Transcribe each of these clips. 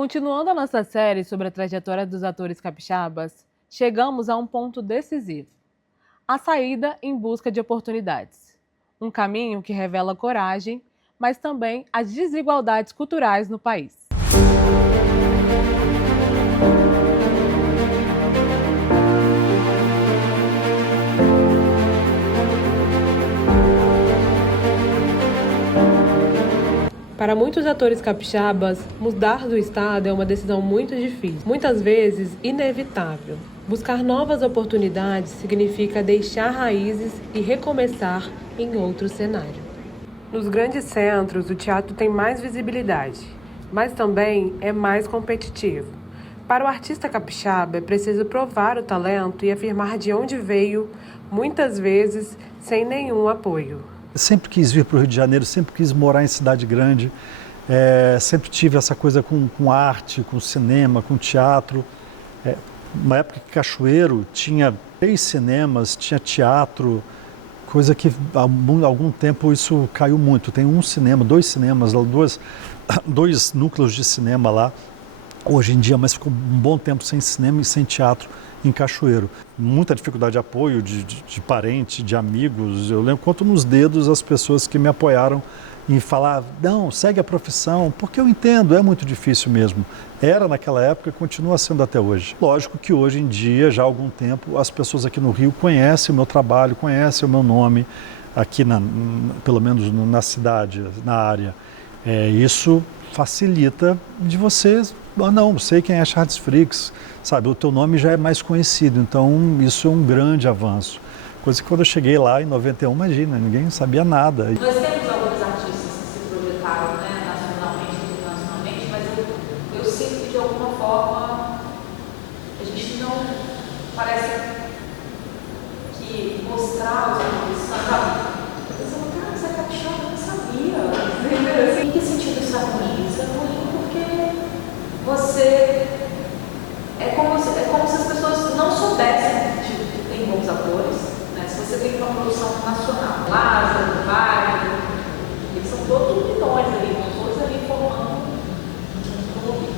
Continuando a nossa série sobre a trajetória dos atores capixabas, chegamos a um ponto decisivo: a saída em busca de oportunidades. Um caminho que revela coragem, mas também as desigualdades culturais no país. Para muitos atores capixabas, mudar do estado é uma decisão muito difícil, muitas vezes inevitável. Buscar novas oportunidades significa deixar raízes e recomeçar em outro cenário. Nos grandes centros, o teatro tem mais visibilidade, mas também é mais competitivo. Para o artista capixaba, é preciso provar o talento e afirmar de onde veio, muitas vezes sem nenhum apoio. Eu sempre quis vir para o Rio de Janeiro, sempre quis morar em cidade grande, sempre tive essa coisa com arte, com cinema, com teatro. Uma época que Cachoeiro tinha 3 cinemas, tinha teatro, coisa que há algum tempo isso caiu muito. Tem um cinema, 2 cinemas, dois núcleos de cinema lá, hoje em dia, mas ficou um bom tempo sem cinema e sem teatro em Cachoeiro. Muita dificuldade de apoio de parente, de amigos. Eu lembro, conto nos dedos as pessoas que me apoiaram em falar, não, segue a profissão, porque eu entendo, é muito difícil mesmo. Era naquela época e continua sendo até hoje. Lógico que hoje em dia, já há algum tempo, as pessoas aqui no Rio conhecem o meu trabalho, conhecem o meu nome, aqui pelo menos na cidade, na área. Isso facilita de você, não, sei quem é Charles Fricks, sabe, o teu nome já é mais conhecido, então isso é um grande avanço. Coisa que quando eu cheguei lá em 91, imagina, ninguém sabia nada. Nós temos alguns artistas que se projetaram, né, nacionalmente e internacionalmente, mas eu sinto que de alguma forma a gente não parece que mostrar os artistas, sabe? Cara, você é capixaba, eu não sabia. Em que sentido isso é ruim? Isso é ruim porque você é como se as pessoas não soubessem que tem bons atores, né? Se você tem uma produção nacional, Lázaro, Wagner, eles são todos milhões ali, todos ali formando um clube.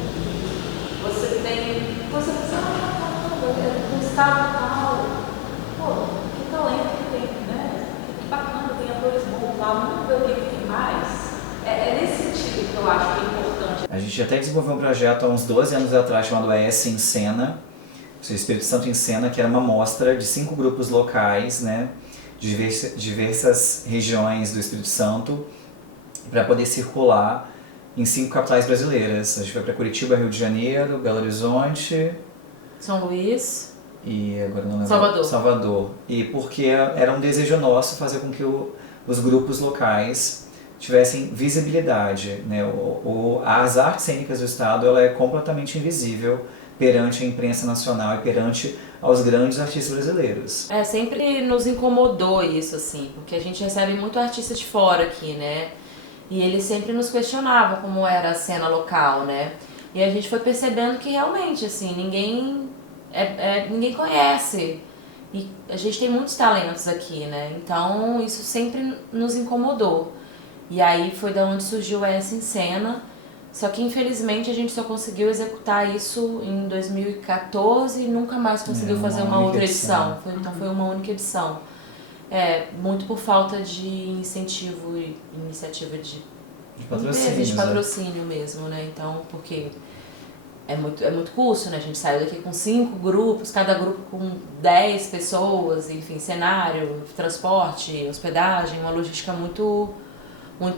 Você pensa, é um estado tal, pô, que talento que tem, né? Que bacana, tem atores bons lá, vamos ver o que tem mais. É nesse sentido que eu acho que é importante. A gente até desenvolveu um projeto há uns 12 anos atrás chamado ES em Cena, o Espírito Santo em Cena, que era uma mostra de 5 grupos locais, né, de diversas regiões do Espírito Santo, para poder circular em 5 capitais brasileiras. A gente foi para Curitiba, Rio de Janeiro, Belo Horizonte, São Luís e agora não lembro. Salvador. E porque era um desejo nosso fazer com que os grupos locais tivessem visibilidade, né? As artes cênicas do estado, ela é completamente invisível perante a imprensa nacional e perante aos grandes artistas brasileiros. Sempre nos incomodou isso, assim, porque a gente recebe muito artista de fora aqui, né? E eles sempre nos questionavam como era a cena local, né? E a gente foi percebendo que realmente, assim, ninguém conhece. E a gente tem muitos talentos aqui, né? Então isso sempre nos incomodou. E aí foi da onde surgiu o ES em Cena, só que infelizmente a gente só conseguiu executar isso em 2014 e nunca mais conseguiu fazer uma outra edição. Então foi uma única edição. Muito por falta de incentivo e iniciativa de patrocínio mesmo, né? Então, porque é muito custo, né? A gente saiu daqui com 5 grupos, cada grupo com 10 pessoas, enfim, cenário, transporte, hospedagem, uma logística muito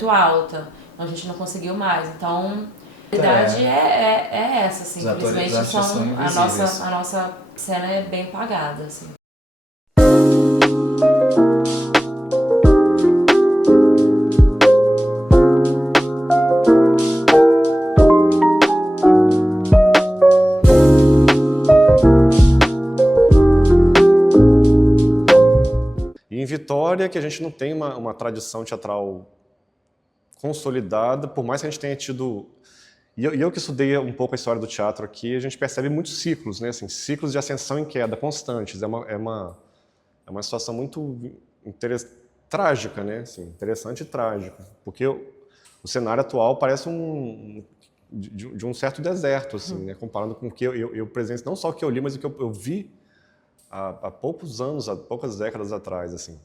alta, então a gente não conseguiu mais. Então, a verdade é essa, assim, infelizmente a nossa cena é bem apagada, assim. E em Vitória, que a gente não tem uma tradição teatral consolidada, por mais que a gente tenha tido... E eu que estudei um pouco a história do teatro aqui, a gente percebe muitos ciclos, né? Assim, ciclos de ascensão e queda constantes. É uma situação muito trágica, né? Assim, interessante e trágica. Porque o cenário atual parece de um certo deserto, assim, né? Comparando com o que eu presencio, não só o que eu li, mas o que eu vi há poucos anos, há poucas décadas atrás, assim.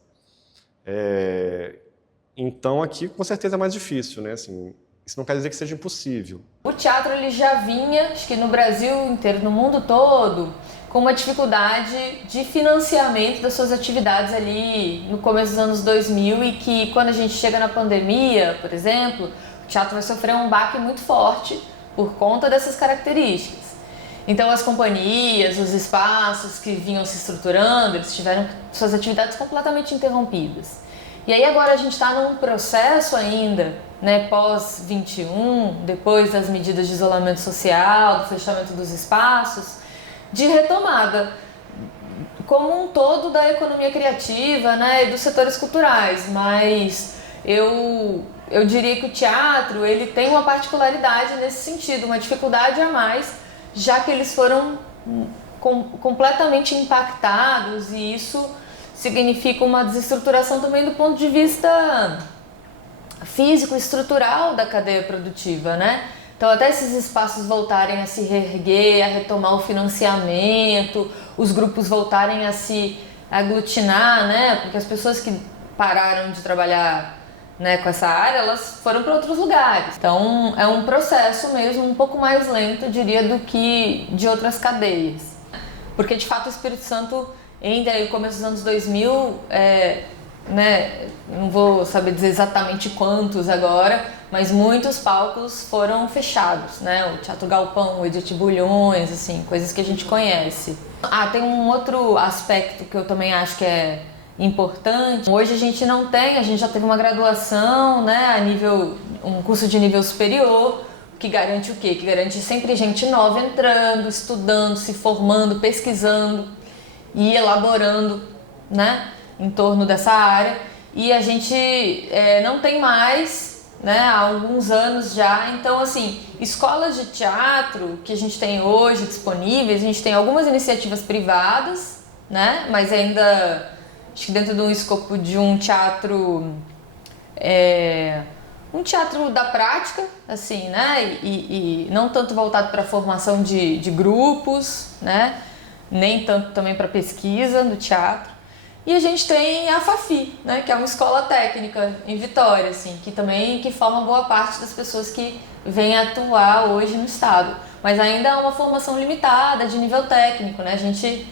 Então aqui com certeza é mais difícil, né? Assim, isso não quer dizer que seja impossível. O teatro ele já vinha, acho que no Brasil inteiro, no mundo todo, com uma dificuldade de financiamento das suas atividades ali no começo dos anos 2000 e que quando a gente chega na pandemia, por exemplo, o teatro vai sofrer um baque muito forte por conta dessas características. Então as companhias, os espaços que vinham se estruturando, eles tiveram suas atividades completamente interrompidas. E aí agora a gente está num processo ainda, né, pós-21, depois das medidas de isolamento social, do fechamento dos espaços, de retomada como um todo da economia criativa, né, e dos setores culturais. Mas eu diria que o teatro ele tem uma particularidade nesse sentido, uma dificuldade a mais, já que eles foram completamente impactados e isso significa uma desestruturação também do ponto de vista físico, estrutural da cadeia produtiva, né? Então até esses espaços voltarem a se reerguer, a retomar o financiamento, os grupos voltarem a se aglutinar, né? Porque as pessoas que pararam de trabalhar, né, com essa área, elas foram para outros lugares. Então é um processo mesmo um pouco mais lento, eu diria, do que de outras cadeias. Porque de fato o Espírito Santo, ainda no começo dos anos 2000, né, não vou saber dizer exatamente quantos agora, mas muitos palcos foram fechados, né? O Teatro Galpão, o Edith Bulhões, assim, coisas que a gente conhece. Tem um outro aspecto que eu também acho que é importante. Hoje a gente já teve uma graduação, né, um curso de nível superior, que garante o quê? Que garante sempre gente nova entrando, estudando, se formando, pesquisando e elaborando, né, em torno dessa área. E a gente não tem mais, né, há alguns anos já. Então, assim, escolas de teatro que a gente tem hoje disponíveis, a gente tem algumas iniciativas privadas, né, mas ainda acho que dentro do escopo de um teatro da prática, assim, né, e não tanto voltado para a formação de grupos, né, nem tanto também para pesquisa do teatro. E a gente tem a FAFI, né, que é uma escola técnica em Vitória, assim, que forma boa parte das pessoas que vêm atuar hoje no estado. Mas ainda é uma formação limitada de nível técnico, né? A gente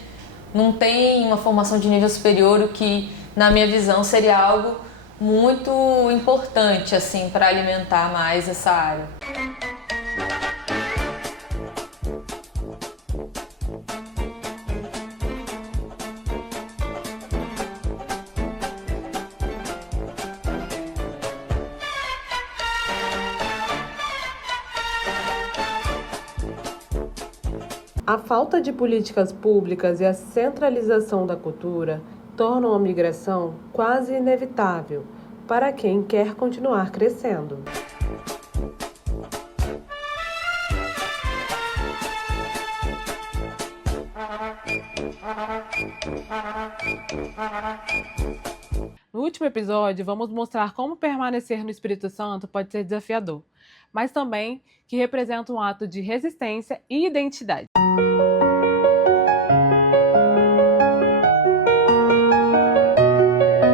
não tem uma formação de nível superior, o que, na minha visão, seria algo muito importante, assim, para alimentar mais essa área. A falta de políticas públicas e a centralização da cultura tornam a migração quase inevitável para quem quer continuar crescendo. No último episódio, vamos mostrar como permanecer no Espírito Santo pode ser desafiador, mas também que representa um ato de resistência e identidade.